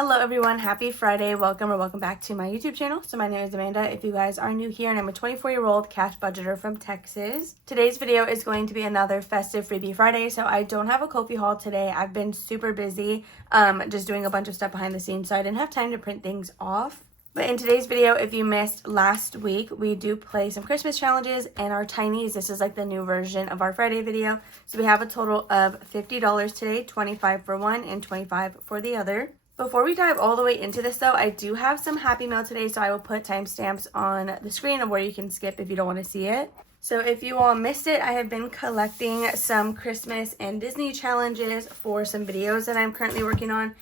Hello everyone, happy Friday. Welcome back to my YouTube channel. So my name is Amanda if you guys are new here, and I'm a 24-year-old cash budgeter from Texas. Today's video is going to be another festive freebie Friday. So I don't have a Ko-fi haul today. I've been super busy just doing a bunch of stuff behind the scenes, so I didn't have time to print things off. But in today's video, if you missed last week, we do play some Christmas challenges and our tinies. This is like the new version of our Friday video. So we have a total of $50 today, $25 for one and $25 for the other. Before we dive all the way into this though, I do have some Happy Mail today, so I will put timestamps on the screen of where you can skip if you don't want to see it. So if you all missed it, I have been collecting some Christmas and Disney challenges for some videos that I'm currently working on,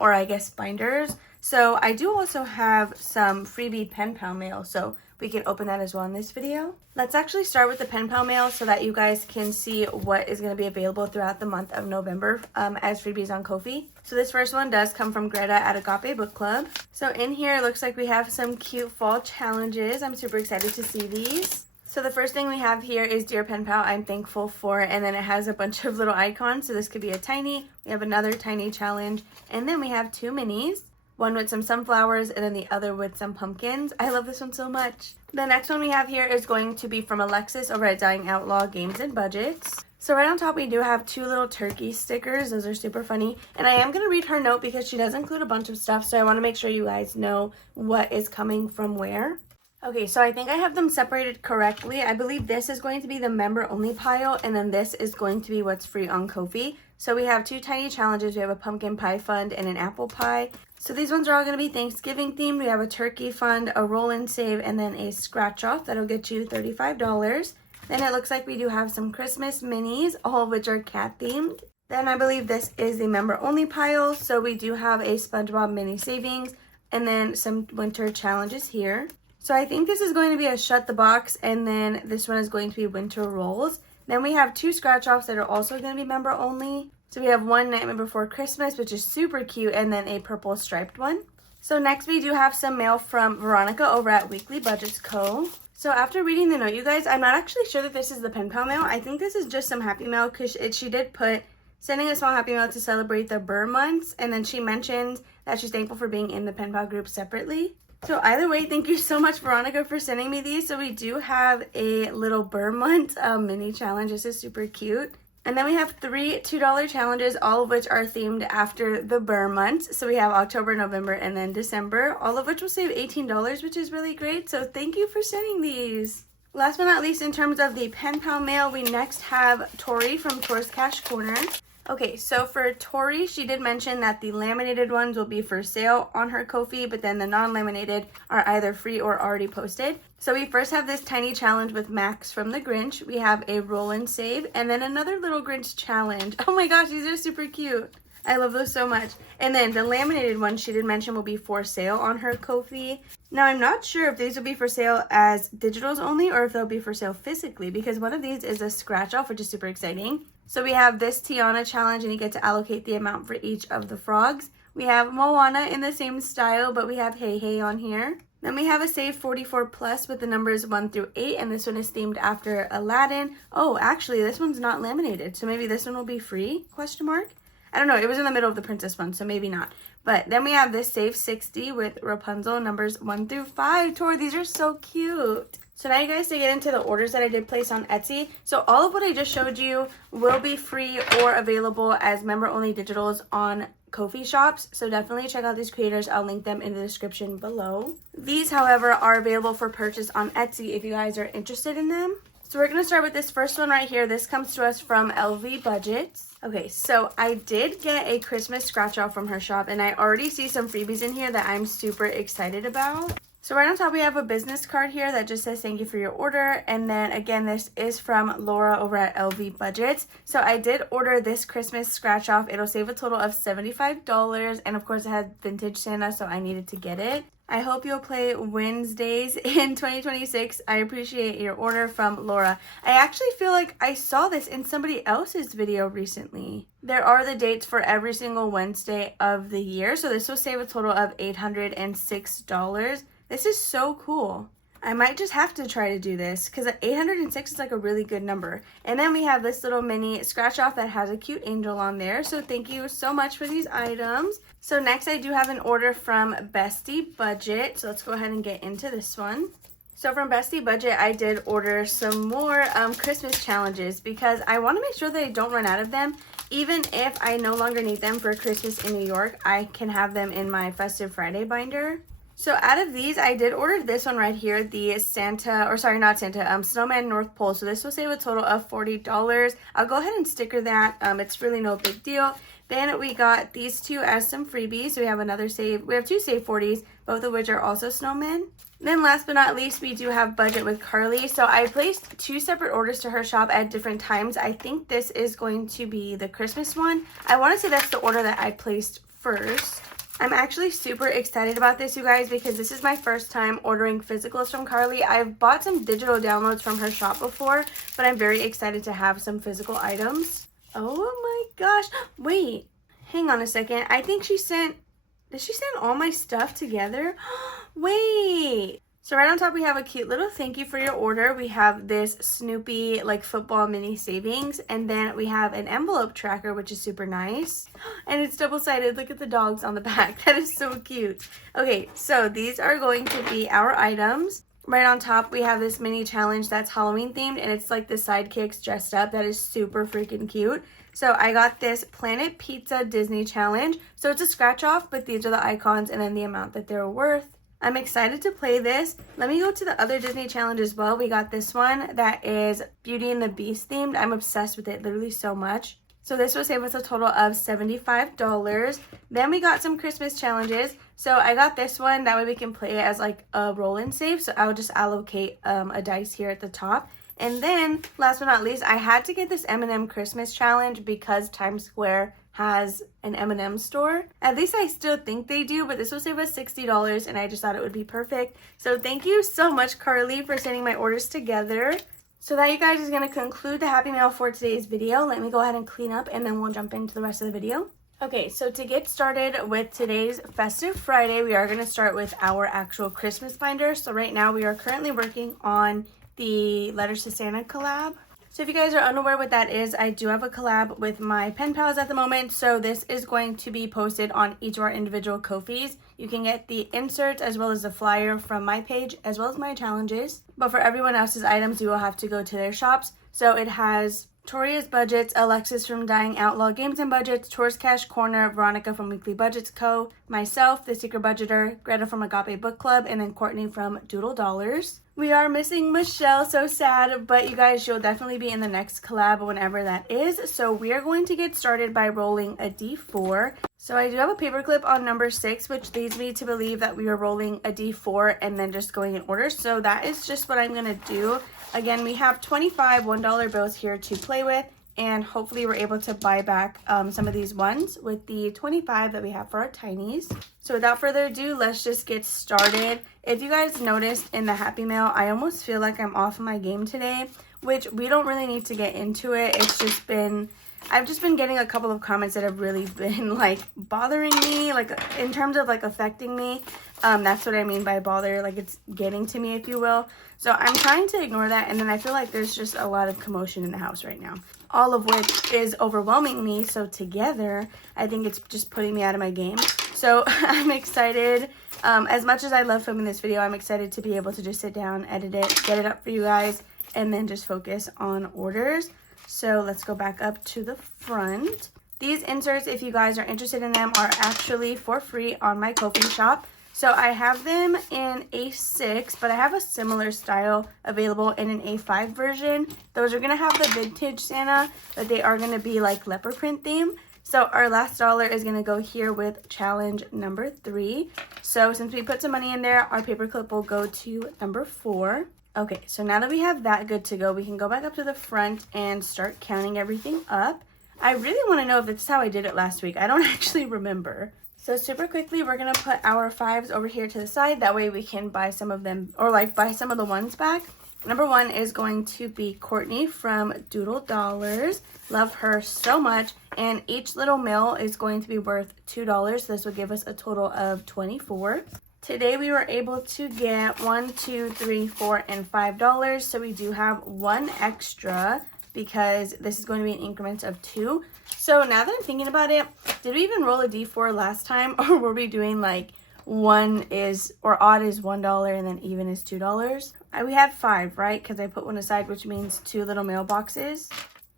or I guess binders. So I do also have some freebie pen pal mail, so we can open that as well in this video. Let's actually start with the pen pal mail so that you guys can see what is going to be available throughout the month of November as freebies on Ko-fi. So this first one does come from Greta at Agape Book Club. So in here, it looks like we have some cute fall challenges. I'm super excited to see these. So the first thing we have here is Dear Pen Pal, I'm thankful for, and then it has a bunch of little icons. So this could be a tiny, we have another tiny challenge, and then we have two minis. One with some sunflowers and then the other with some pumpkins. I love this one so much. The next one we have here is going to be from Alexis over at Dying Outlaw Games and Budgets. So right on top we do have two little turkey stickers. Those are super funny. And I am going to read her note because she does include a bunch of stuff. So I want to make sure you guys know what is coming from where. Okay, so I think I have them separated correctly. I believe this is going to be the member only pile, and then this is going to be what's free on Ko-fi. So we have two tiny challenges. We have a pumpkin pie fund and an apple pie. So these ones are all going to be Thanksgiving themed. We have a turkey fund, a roll and save, and then a scratch off. That'll get you $35. Then it looks like we do have some Christmas minis, all of which are cat themed. Then I believe this is the member only pile. So we do have a SpongeBob mini savings and then some winter challenges here. So I think this is going to be a shut the box, and then this one is going to be winter rolls. Then we have two scratch offs that are also going to be member only. So we have one Nightmare Before Christmas, which is super cute, and then a purple striped one. So next we do have some mail from Veronica over at Weekly Budgets Co. So after reading the note, you guys, I'm not actually sure that this is the pen pal mail. I think this is just some happy mail because she did put sending a small happy mail to celebrate the Burr months, and then she mentioned that she's thankful for being in the pen pal group separately. So either way, thank you so much, Veronica, for sending me these. So we do have a little Burr month mini challenge. This is super cute. And then we have three $2 challenges, all of which are themed after the Burr months. So we have October, November, and then December, all of which will save $18, which is really great. So thank you for sending these. Last but not least, in terms of the pen pal mail, we next have Tori from Tori's Cash Corner. Okay, so for Tori, she did mention that the laminated ones will be for sale on her Ko-fi, but then the non-laminated are either free or already posted. So we first have this tiny challenge with Max from the Grinch. We have a roll and save, and then another little Grinch challenge. Oh my gosh, these are super cute. I love those so much. And then the laminated one she did mention will be for sale on her Ko-fi. Now I'm not sure if these will be for sale as digitals only or if they'll be for sale physically, because one of these is a scratch off, which is super exciting. So we have this Tiana challenge, and you get to allocate the amount for each of the frogs. We have Moana in the same style, but we have Hey Hey on here. Then we have a Save 44 Plus with the numbers 1 through 8, and this one is themed after Aladdin. Oh, actually, this one's not laminated, so maybe this one will be free, question mark? I don't know, it was in the middle of the princess one, so maybe not. But then we have this Save 60 with Rapunzel, numbers 1 through 5. Tori, these are so cute. So now you guys, to get into the orders that I did place on Etsy. So all of what I just showed you will be free or available as member-only digitals on Ko-fi shops. So definitely check out these creators. I'll link them in the description below. These, however, are available for purchase on Etsy if you guys are interested in them. So we're going to start with this first one right here. This comes to us from LV Budgets. Okay, so I did get a Christmas scratch off from her shop, and I already see some freebies in here that I'm super excited about. So right on top we have a business card here that just says thank you for your order, and then again this is from Laura over at LV Budgets. So I did order this Christmas scratch off. It'll save a total of $75, and of course it had vintage Santa, so I needed to get it. I hope you'll play Wednesdays in 2026. I appreciate your order, from Laura. I actually feel like I saw this in somebody else's video recently. There are the dates for every single Wednesday of the year, so this will save a total of $806. This is so cool. I might just have to try to do this because 806 is like a really good number. And then we have this little mini scratch off that has a cute angel on there. So thank you so much for these items. So next I do have an order from Bestie Budget. So let's go ahead and get into this one. So from Bestie Budget, I did order some more Christmas challenges because I want to make sure that I don't run out of them. Even if I no longer need them for Christmas in New York, I can have them in my Festive Friday binder. So out of these, I did order this one right here, the Snowman North Pole. So this will save a total of $40. I'll go ahead and sticker that. It's really no big deal. Then we got these two as some freebies. So we have another save. We have two save 40s, both of which are also snowmen. Then last but not least, we do have Budget with Carly. So I placed two separate orders to her shop at different times. I think this is going to be the Christmas one. I want to say that's the order that I placed first. I'm actually super excited about this, you guys, because this is my first time ordering physicals from Carly. I've bought some digital downloads from her shop before, but I'm very excited to have some physical items. Oh my gosh. Wait, hang on a second. I think she sent, did she send all my stuff together? Wait. So right on top, we have a cute little thank you for your order. We have this Snoopy like football mini savings. And then we have an envelope tracker, which is super nice. And it's double-sided. Look at the dogs on the back. That is so cute. Okay, so these are going to be our items. Right on top, we have this mini challenge that's Halloween themed. And it's like the sidekicks dressed up. That is super freaking cute. So I got this Planet Pizza Disney challenge. So it's a scratch off, but these are the icons and then the amount that they're worth. I'm excited to play this. Let me go to the other Disney challenge as well. We got this one that is Beauty and the Beast themed. I'm obsessed with it literally so much. So this will save us a total of $75. Then we got some Christmas challenges. So I got this one. That way we can play it as like a roll and save. So I'll just allocate a dice here at the top. And then last but not least, I had to get this M&M Christmas challenge because Times Square has an M&M store. At least I still think they do, but this will save us $60 and I just thought it would be perfect. So thank you so much, Carly, for sending my orders together. So that, you guys, is going to conclude the Happy Mail for today's video. Let me go ahead and clean up and then we'll jump into the rest of the video. Okay, so to get started with today's Festive Friday, we are going to start with our actual Christmas binder. So right now we are currently working on the Letters to Santa collab. So if you guys are unaware what that is, I do have a collab with my pen pals at the moment. So this is going to be posted on each of our individual Ko-fis. You can get the inserts as well as the flyer from my page as well as my challenges. But for everyone else's items, you will have to go to their shops. So it has Toria's Budgets, Alexis from Dying Outlaw Games and Budgets, Tor's Cash Corner, Veronica from Weekly Budgets Co., myself, The Secret Budgeter, Greta from Agape Book Club, and then Courtney from Doodle Dollars. We are missing Michelle, so sad, but you guys, she'll definitely be in the next collab whenever that is. So we are going to get started by rolling a D4. So I do have a paperclip on number 6, which leads me to believe that we are rolling a D4 and then just going in order. So that is just what I'm going to do. Again, we have 25 $1 bills here to play with, and hopefully we're able to buy back some of these ones with the 25 that we have for our tinies. So without further ado, let's just get started. If you guys noticed in the Happy Mail, I almost feel like I'm off my game today, which we don't really need to get into it. It's just been, I've just been getting a couple of comments that have really been like bothering me, like in terms of like affecting me. That's what I mean by bother, like it's getting to me, if you will. So I'm trying to ignore that, and then I feel like there's just a lot of commotion in the house right now, all of which is overwhelming me. So together, I think it's just putting me out of my game. So I'm excited. As much as I love filming this video, I'm excited to be able to just sit down, edit it, get it up for you guys, and then just focus on orders. So let's go back up to the front. These inserts, if you guys are interested in them, are actually for free on my Ko-fi shop. So I have them in A6, but I have a similar style available in an A5 version. Those are going to have the vintage Santa, but they are going to be like leopard print theme. So our last dollar is going to go here with challenge number 3. So since we put some money in there, our paperclip will go to number 4. Okay, so now that we have that good to go, we can go back up to the front and start counting everything up. I really want to know if this is how I did it last week. I don't actually remember. So super quickly, we're going to put our 5s over here to the side. That way we can buy some of them, or like buy some of the ones back. Number 1 is going to be Courtney from Doodle Dollars. Love her so much. And each little mail is going to be worth $2. So this will give us a total of 24. Today we were able to get $1, $2, $3, $4, and $5. So we do have one extra because this is going to be in increments of 2. So now that I'm thinking about it, did we even roll a D4 last time, or were we doing like odd is $1 and then even is $2? We had 5, right? Because I put one aside, which means 2 little mailboxes.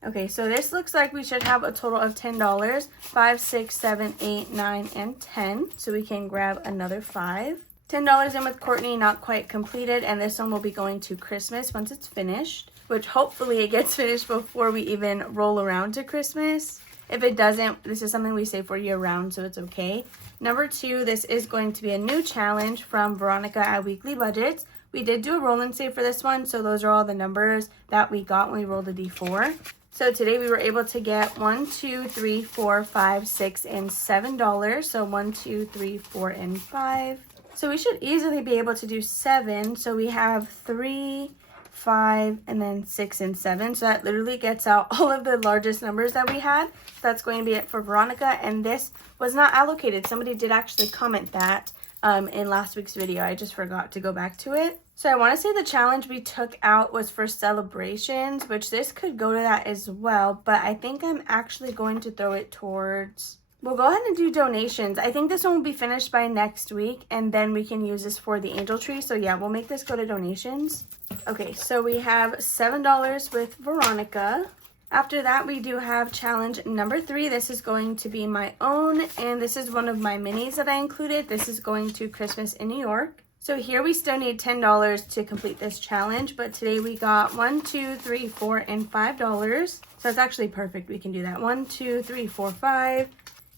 Okay, so this looks like we should have a total of $10. 5, 6, 7, 8, 9, and 10. So we can grab another 5. $10 in with Courtney, not quite completed, and this one will be going to Christmas once it's finished, which hopefully it gets finished before we even roll around to Christmas. If it doesn't, this is something we save for year round, so it's okay. Number 2, this is going to be a new challenge from Veronica at Weekly Budgets. We did do a roll and save for this one, so those are all the numbers that we got when we rolled a D4. So today we were able to get $1, 2, 3, 4, 5, 6, and $7. So 1, 2, 3, 4, and 5. So we should easily be able to do 7. So we have 3, 5, and then 6 and 7. So that literally gets out all of the largest numbers that we had. So that's going to be it for Veronica. And this was not allocated. Somebody did actually comment that in last week's video. I just forgot to go back to it. So I want to say the challenge we took out was for celebrations, which this could go to that as well. But I think I'm actually going to throw it towards... We'll go ahead and do donations. I think this one will be finished by next week, and then we can use this for the angel tree. So yeah, we'll make this go to donations. Okay, so we have $7 with Veronica. After that, we do have challenge number 3. This is going to be my own, and this is one of my minis that I included. This is going to Christmas in New York. So here we still need $10 to complete this challenge, but today we got $1, 2, 3, 4, and $5. So that's actually perfect. We can do that. 1, 2, 3, 4, 5.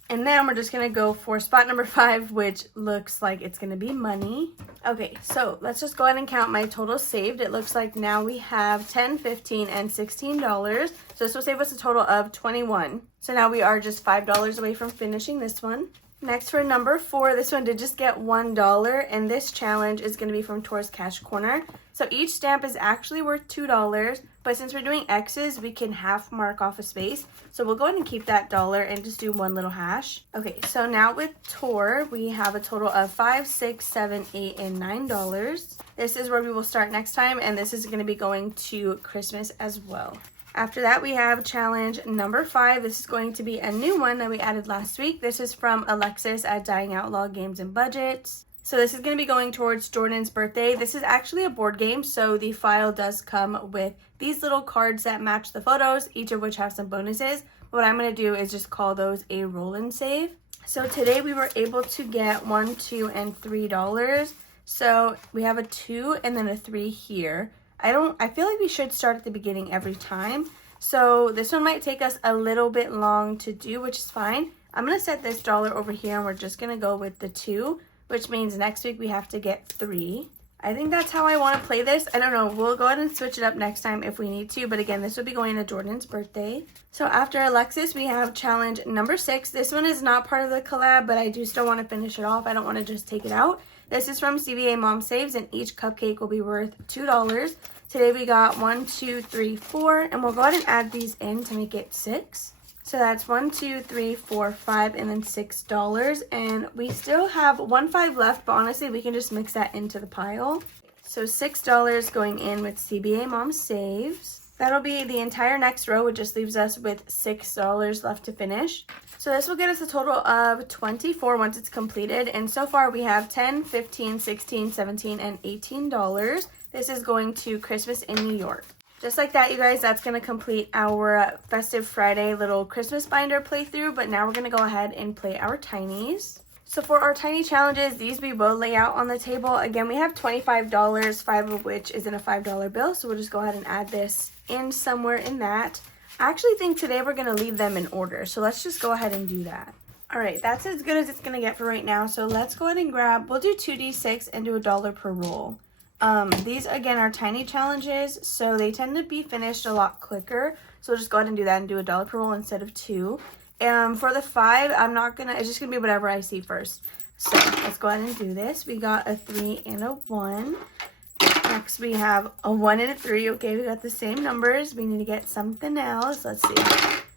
And then we're just going to go for spot number 5, which looks like it's going to be money. Okay, so let's just go ahead and count my total saved. It looks like now we have $10, $15, and $16. So this will save us a total of $21. So now we are just $5 away from finishing this one. Next for number 4, this one did just get $1, and this challenge is going to be from Tour's Cash Corner. So each stamp is actually worth $2, but since we're doing X's, we can half mark off a space. So we'll go ahead and keep that $1 and just do one little hash. Okay, so now with Tour, we have a total of $5, 6, 7, 8, and $9. This is where we will start next time, and this is going to be going to Christmas as well. After that, we have challenge number 5. This is going to be a new one that we added last week. This is from Alexis at Dying Outlaw Games and Budgets. So this is going to be going towards Jordan's birthday. This is actually a board game, so the file does come with these little cards that match the photos, each of which have some bonuses. What I'm going to do is just call those a roll and save. So today we were able to get $1, 2, and $3. So we have a 2 and then a 3 here. I feel like we should start at the beginning every time. So this one might take us a little bit long to do, which is fine. I'm going to set this $1 over here, and we're just going to go with the 2, which means next week we have to get 3. I think that's how I want to play this. I don't know. We'll go ahead and switch it up next time if we need to. But again, this will be going to Jordan's birthday. So after Alexis, we have challenge number 6. This one is not part of the collab, but I do still want to finish it off. I don't want to just take it out. This is from CBA Mom Saves, and each cupcake will be worth $2. Today we got 1, 2, 3, 4, and we'll go ahead and add these in to make it 6. So that's 1, 2, 3, 4, 5, and then $6. And we still have 1 5 left, but honestly, we can just mix that into the pile. So $6 going in with CBA Mom Saves. That'll be the entire next row, which just leaves us with $6 left to finish. So this will get us a total of 24 once it's completed. And so far we have $10, $15, $16, $17, and $18. This is going to Christmas in New York. Just like that, you guys, that's going to complete our Festive Friday little Christmas binder playthrough. But now we're going to go ahead and play our tinies. So for our tiny challenges, these we will lay out on the table. Again, we have $25, 5 of which is in a $5 bill. So we'll just go ahead and add this in somewhere in that. I actually think today we're going to leave them in order. So let's just go ahead and do that. All right, that's as good as it's going to get for right now. So let's go ahead and grab, we'll do 2d6 and do $1 per roll. These, again, are tiny challenges, so they tend to be finished a lot quicker. So we'll just go ahead and do that and do $1 per roll instead of 2. For the 5, it's just going to be whatever I see first. So let's go ahead and do this. We got a 3 and a 1. Next, we have a 1 and a 3. Okay, we got the same numbers. We need to get something else. Let's see.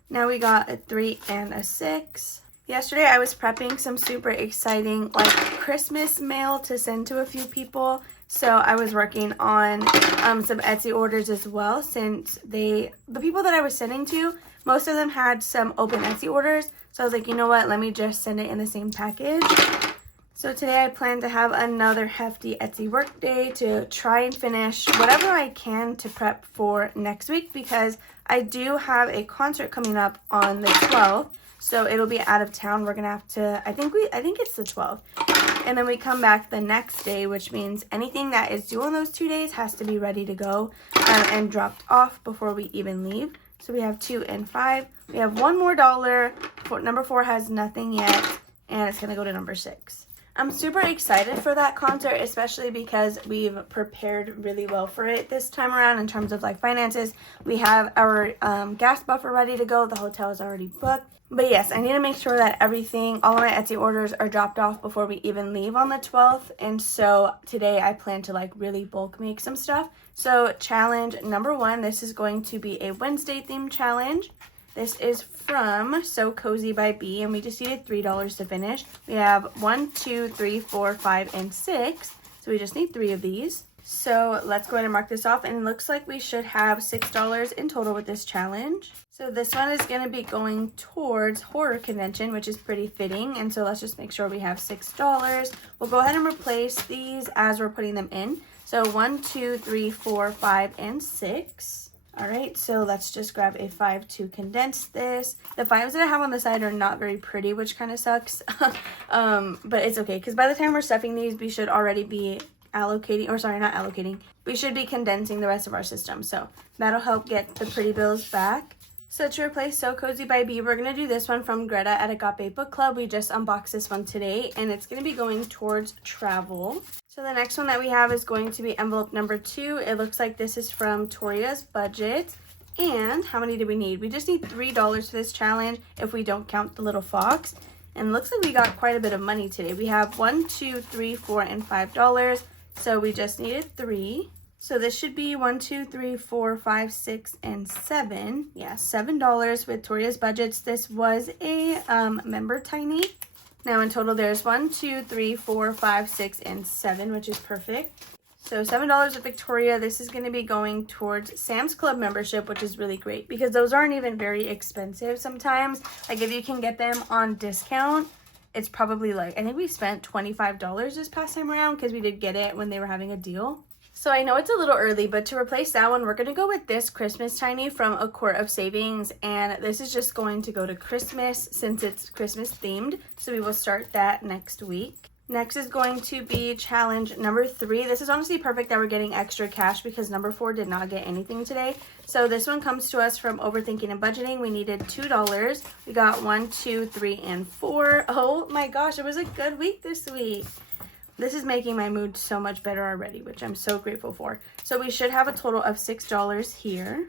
Now we got a 3 and a 6. Yesterday I was prepping some super exciting like Christmas mail to send to a few people. So I was working on some Etsy orders as well, since the people that I was sending to, most of them had some open Etsy orders. So I was like, you know what, let me just send it in the same package. So today I plan to have another hefty Etsy work day to try and finish whatever I can to prep for next week, because I do have a concert coming up on the 12th. So it'll be out of town. We're gonna have to, I think it's the 12th. And then we come back the next day, which means anything that is due on those 2 days has to be ready to go and dropped off before we even leave. So we have 2 and 5. We have one more dollar. Number 4 has nothing yet, and it's gonna go to number 6. I'm super excited for that concert, especially because we've prepared really well for it this time around in terms of like finances. We have our gas buffer ready to go. The hotel is already booked. But yes, I need to make sure that all of my Etsy orders are dropped off before we even leave on the 12th. And so today I plan to like really bulk make some stuff. So challenge number 1, this is going to be a Wednesday themed challenge. This is from So Cozy by B, and we just needed $3 to finish. We have 1, 2, 3, 4, 5, and 6. So we just need 3 of these. So let's go ahead and mark this off, and it looks like we should have $6 in total with this challenge. So this one is going to be going towards horror convention, which is pretty fitting. And so let's just make sure we have $6. We'll go ahead and replace these as we're putting them in. So 1, 2, 3, 4, 5, and 6. All right, so let's just grab a 5 to condense this. The 5s that I have on the side are not very pretty, which kind of sucks. But it's okay, because by the time we're stuffing these, we should already be we should be condensing the rest of our system. So that'll help get the pretty bills back. So to replace So Cozy by B, we're going to do this one from Greta at Agape Book Club. We just unboxed this one today, and it's going to be going towards travel. So the next one that we have is going to be envelope number 2. It looks like this is from Toria's Budget. And how many do we need? We just need $3 for this challenge if we don't count the little fox. And it looks like we got quite a bit of money today. We have 1, 2, 3, 4, and $5. So we just needed 3. So this should be 1, 2, 3, 4, 5, 6, and 7. Yeah, $7 with Toria's Budgets. This was a member tiny. Now in total there's 1, 2, 3, 4, 5, 6, and 7, which is perfect. So $7 with Victoria. This is going to be going towards Sam's Club membership, which is really great because those aren't even very expensive sometimes. Like if you can get them on discount, it's probably like, I think we spent $25 this past time around because we did get it when they were having a deal. So I know it's a little early, but to replace that one, we're going to go with this Christmas Tiny from A Quart of Savings. And this is just going to go to Christmas since it's Christmas themed. So we will start that next week. Next is going to be challenge number 3. This is honestly perfect that we're getting extra cash because number 4 did not get anything today. So this one comes to us from Overthinking and Budgeting. We needed $2. We got 1, 2, 3, and 4. Oh my gosh, it was a good week this week. This is making my mood so much better already, which I'm so grateful for. So we should have a total of $6 here.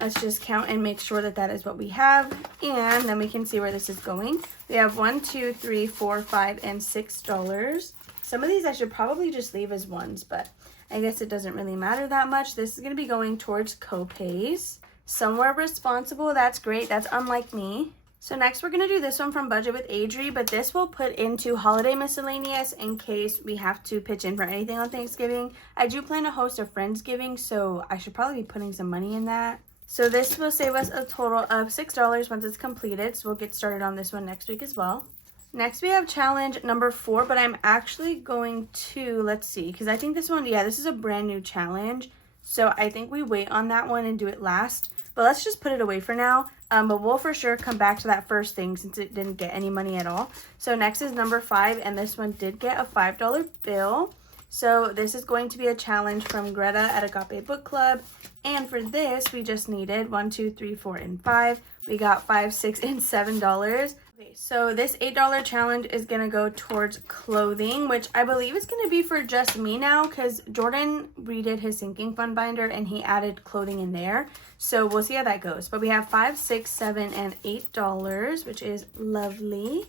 Let's just count and make sure that that is what we have. And then we can see where this is going. We have 1, 2, 3, 4, 5, and $6. Some of these I should probably just leave as ones, but I guess it doesn't really matter that much. This is going to be going towards co-pays. Somewhere responsible, that's great. That's unlike me. So next we're going to do this one from Budget with Adri, but this will put into holiday miscellaneous in case we have to pitch in for anything on Thanksgiving. I do plan to host a Friendsgiving, so I should probably be putting some money in that. So this will save us a total of $6 once it's completed, so we'll get started on this one next week as well. Next we have challenge number 4, but I'm actually going to, let's see, because I think this one, yeah, this is a brand new challenge. So I think we wait on that one and do it last. But let's just put it away for now. But we'll for sure come back to that first thing since it didn't get any money at all. So next is number 5, and this one did get a $5 bill. So this is going to be a challenge from Greta at Agape Book Club. And for this, we just needed 1, 2, 3, 4, and 5. We got $5, $6, and $7. Okay, so this $8 challenge is going to go towards clothing, which I believe is going to be for just me now because Jordan redid his sinking fund binder and he added clothing in there. So we'll see how that goes. But we have $5, $6, $7, and $8, which is lovely.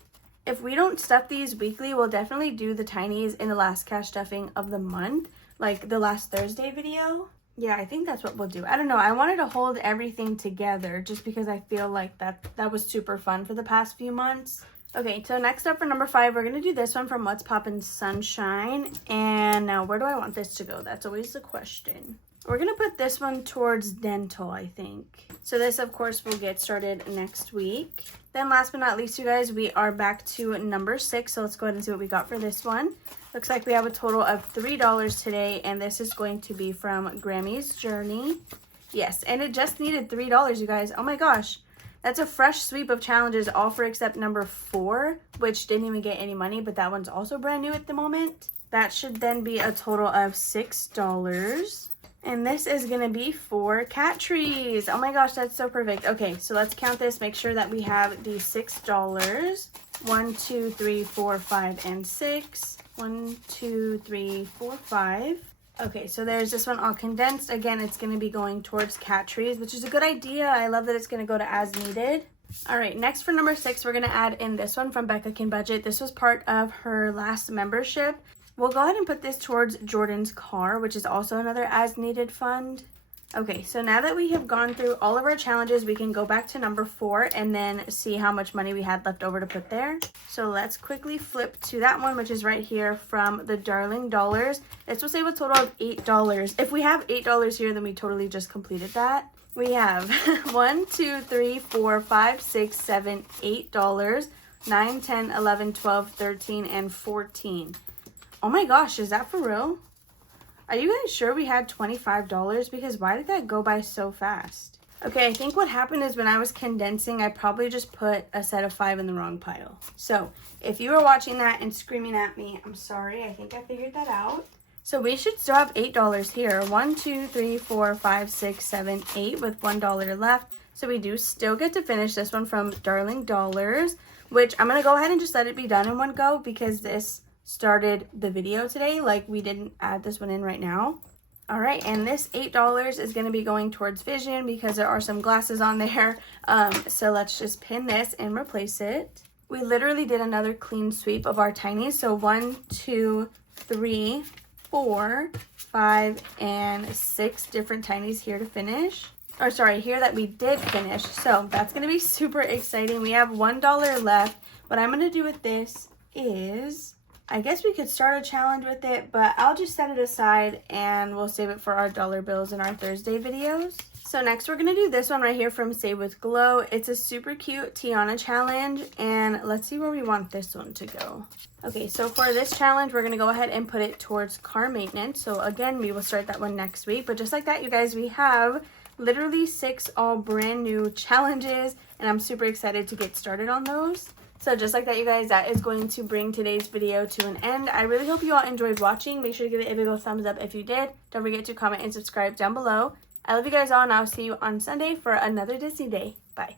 If we don't stuff these weekly, we'll definitely do the tinies in the last cash stuffing of the month, like the last Thursday video. Yeah, I think that's what we'll do. I don't know. I wanted to hold everything together just because I feel like that was super fun for the past few months. Okay, so next up for number 5, we're going to do this one from What's Poppin' Sunshine. And now where do I want this to go? That's always the question. We're going to put this one towards dental, I think. So this, of course, will get started next week. Then last but not least, you guys, we are back to number 6. So let's go ahead and see what we got for this one. Looks like we have a total of $3 today. And this is going to be from Grammy's Journey. Yes, and it just needed $3, you guys. Oh my gosh. That's a fresh sweep of challenges, all for except number 4, which didn't even get any money, but that one's also brand new at the moment. That should then be a total of $6. And this is going to be for cat trees. Oh my gosh, that's so perfect. Okay, so let's count this. Make sure that we have the $6. 1, 2, 3, 4, 5, and 6. 1, 2, 3, 4, 5. Okay, so there's this one all condensed. Again, it's going to be going towards cat trees, which is a good idea. I love that it's going to go to as needed. All right, next for number 6, we're going to add in this one from Becca Can Budget. This was part of her last membership. We'll go ahead and put this towards Jordan's car, which is also another as needed fund. Okay, so now that we have gone through all of our challenges, we can go back to number 4 and then see how much money we had left over to put there. So let's quickly flip to that one, which is right here from the Darling Dollars. This will save a total of $8. If we have $8 here, then we totally just completed that. We have 1, 2, 3, 4, 5, 6, 7, $8, 9, 10, 11, 12, 13, and 14. Oh my gosh, is that for real? Are you guys sure we had $25? Because why did that go by so fast? Okay, I think what happened is when I was condensing, I probably just put a set of 5 in the wrong pile. So if you were watching that and screaming at me, I'm sorry. I think I figured that out. So we should still have $8 here. 1, 2, 3, 4, 5, 6, 7, 8 with $1 left. So we do still get to finish this one from Darling Dollars, which I'm going to go ahead and just let it be done in one go because this started the video today. Like, we didn't add this one in right now. All right, and this $8 is going to be going towards vision because there are some glasses on there. So let's just pin this and replace it. We literally did another clean sweep of our tinies. So 1, 2, 3, 4, 5, and 6 different tinies here to finish. Or sorry, here that we did finish. So that's going to be super exciting. We have $1 left. What I'm going to do with this is, I guess we could start a challenge with it, but I'll just set it aside and we'll save it for our dollar bills in our Thursday videos. So next we're going to do this one right here from Save with Glow. It's a super cute Tiana challenge, and let's see where we want this one to go. Okay, so for this challenge, we're going to go ahead and put it towards car maintenance. So again, we will start that one next week, but just like that, you guys, we have literally 6 all brand new challenges, and I'm super excited to get started on those. So just like that, you guys, that is going to bring today's video to an end. I really hope you all enjoyed watching. Make sure to give it a big old thumbs up if you did. Don't forget to comment and subscribe down below. I love you guys all, and I'll see you on Sunday for another Disney day. Bye.